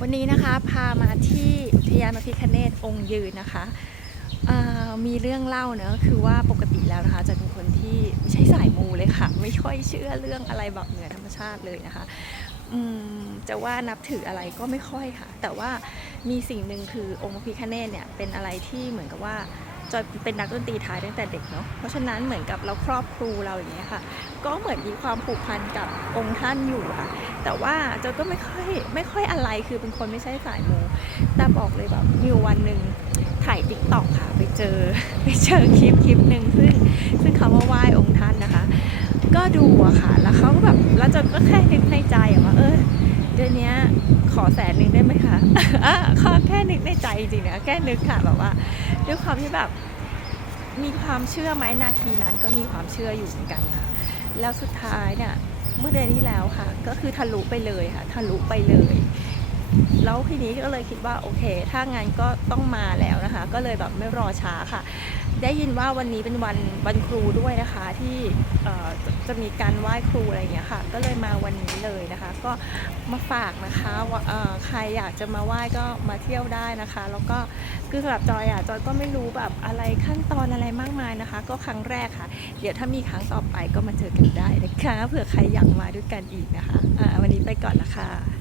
วันนี้นะคะพามาที่อุทยานพระพิคเนตองค์ยืนนะคะ มีเรื่องเล่าเนอะคือว่าปกติแล้วนะคะจะเป็นคนที่ไม่ใช่สายมูเลยค่ะ ไม่ค่อยเชื่อเรื่องอะไรแบบเหนือธรรมชาติเลยนะคะจะว่านับถืออะไรก็ไม่ค่อยค่ะ แต่ว่ามีสิ่งหนึ่งคือองค์พิคเนตเนี่ยเป็นอะไรที่เหมือนกับว่าจอยเป็นนักดนตรีไทยตั้งแต่เด็กเนาะ เพราะฉะนั้นเหมือนกับเราครอบครูเราอย่างเงี้ยค่ะ ก็เหมือนมีความผูกพันกับองค์ท่านอยู่ค่ะ แต่ว่าเจอยก็ไม่ค่อยไม่ค่อยอะไรคือเป็นคนไม่ใช่สายมู แต่บอกเลยแบบมีวันหนึ่งถ่ายติ๊กต็อกค่ะไปเจอไปเจอคลิปคลิปหนึ่งซึ่งซึ่งเขามาไหว้องค์ท่านนะคะ ก็ดูอะค่ะ แล้วเขาก็แบบแล้วจนก็แค่นึกในใจว่าเออเดือนนี้ขอแสนหนึ่งได้ไหมคะอะขอแค่นึกในใจจริงๆนะแค่นึกค่ะแบบว่าด้วยความที่แบบมีความเชื่อไหมนาทีนั้นก็มีความเชื่ออยู่เหมือนกันค่ะ แล้วสุดท้ายเนี่ย มื่อเดือนที่แล้วค่ะ ก็คือทะลุไปเลยค่ะ ทะลุไปเลย แล้วทีนี้ก็เลยคิดว่าโอเค ถ้างั้นก็ต้องมาแล้วนะคะ ก็เลยแบบไม่รอช้าค่ะ ได้ยินว่าวันนี้เป็นวันวันครูด้วยนะคะที่จะมีการไหว้ครูอะไรอย่างเงี้ยค่ะ ก็เลยมาวันนี้เลยนะคะ ก็มาฝากนะคะว่าใครอยากจะมาไหว้ก็มาเที่ยวได้นะคะ แล้วก็คือสำหรับจอยอะจอยก็ไม่รู้แบบอะไรขั้นตอนอะไรมากมายนะคะ ก็ครั้งแรกค่ะ เดี๋ยวถ้ามีครั้งต่อไปก็มาเจอกันได้นะคะเผื่อใครอยากมาด้วยกันอีกนะคะอ่าวันนี้ไปก่อนละค่ะ